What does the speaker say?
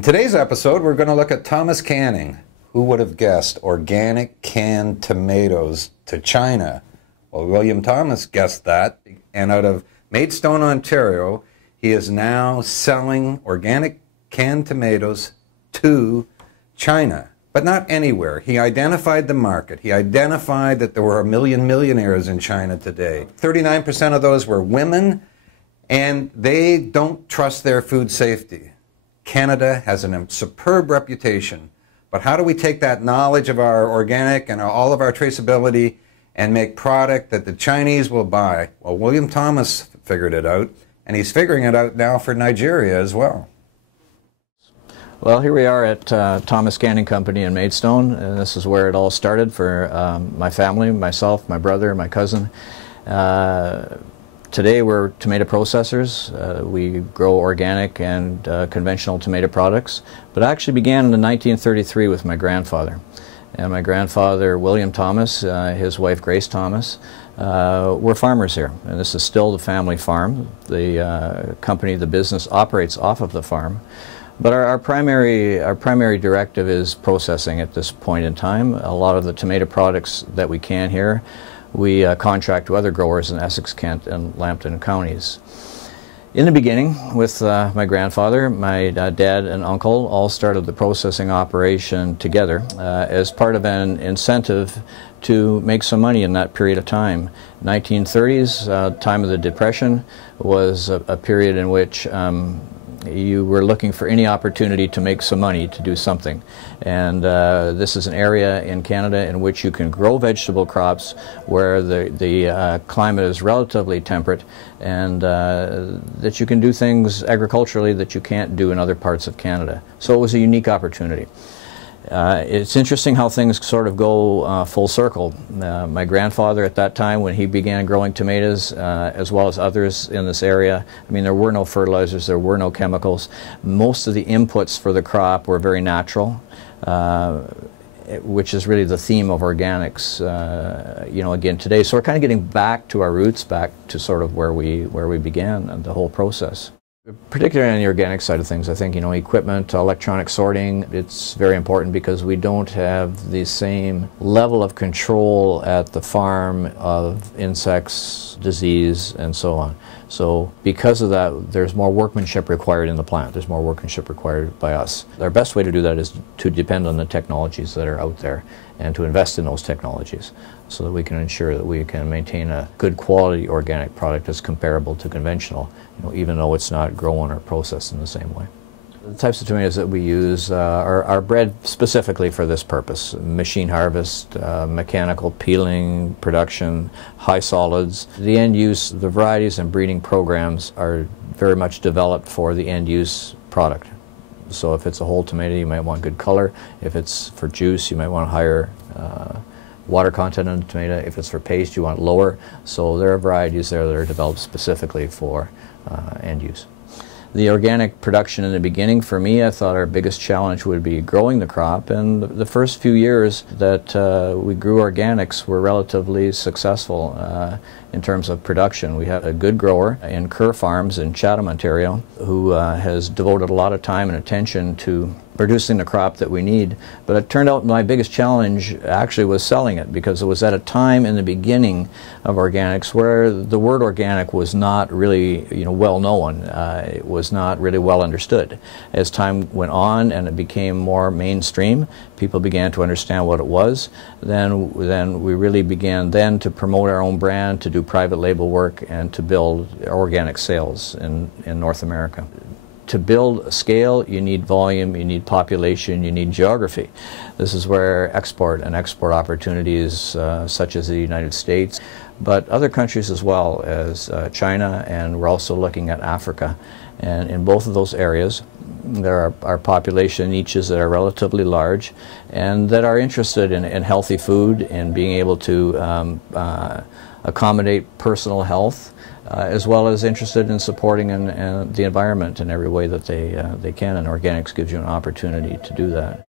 In today's episode, we're going to look at Thomas Canning. Who would have guessed organic canned tomatoes to China? Well, William Thomas guessed that, and out of Maidstone, Ontario, he is now selling organic canned tomatoes to China, but not anywhere. He identified the market. He identified that there were 1 million millionaires in China today. 39% of those were women, and they don't trust their food safety. Canada has a superb reputation, but how do we take that knowledge of our organic and all of our traceability and make product that the Chinese will buy? Well, William Thomas figured it out, and he's figuring it out now for Nigeria as well. Well, here we are at Thomas Canning Company in Maidstone, and this is where it all started for my family, myself, my brother, my cousin. Today we're tomato processors. We grow organic and conventional tomato products, but I actually began in 1933 with my grandfather. And my grandfather, William Thomas, his wife, Grace Thomas, were farmers here. And this is still the family farm. The company, the business, operates off of the farm. But our primary directive is processing at this point in time. A lot of the tomato products that we can here, we contract to other growers in Essex, Kent, and Lambton counties. In the beginning, with my grandfather, my dad and uncle all started the processing operation together as part of an incentive to make some money in that period of time. 1930s, time of the Depression, was a period in which you were looking for any opportunity to make some money, to do something. And this is an area in Canada in which you can grow vegetable crops where the climate is relatively temperate, and that you can do things agriculturally that you can't do in other parts of Canada. So it was a unique opportunity. It's interesting how things sort of go full circle. My grandfather at that time, when he began growing tomatoes, as well as others in this area, I mean, there were no fertilizers, there were no chemicals. Most of the inputs for the crop were very natural, which is really the theme of organics, you know, again today. So we're kind of getting back to our roots, back to sort of where we began the whole process. Particularly on the organic side of things, I think, you know, equipment, electronic sorting, it's very important because we don't have the same level of control at the farm of insects, disease, and so on. So because of that, there's more workmanship required in the plant. There's more workmanship required by us. Our best way to do that is to depend on the technologies that are out there and to invest in those technologies so that we can ensure that we can maintain a good quality organic product that's comparable to conventional, you know, even though it's not grown or processed in the same way. The types of tomatoes that we use are bred specifically for this purpose: machine harvest, mechanical peeling, production, high solids. The end use, the varieties and breeding programs are very much developed for the end use product. So if it's a whole tomato, you might want good color. If it's for juice, you might want higher water content in the tomato. If it's for paste, you want lower. So there are varieties there that are developed specifically for end use. The organic production in the beginning, for me, I thought our biggest challenge would be growing the crop, and the first few years that we grew organics were relatively successful in terms of production. We had a good grower in Kerr Farms in Chatham, Ontario, who has devoted a lot of time and attention to producing the crop that we need. But it turned out my biggest challenge actually was selling it, because it was at a time in the beginning of organics where the word organic was not really, you know, well known. It was not really well understood. As time went on and it became more mainstream, people began to understand what it was. Then we really began then to promote our own brand, to do private label work, and to build organic sales in North America. To build scale, you need volume, you need population, you need geography. This is where export opportunities such as the United States, but other countries as well as China, and we're also looking at Africa. And in both of those areas, there are population niches that are relatively large and that are interested in healthy food and being able to accommodate personal health, as well as interested in supporting the environment in every way that they can, and organics gives you an opportunity to do that.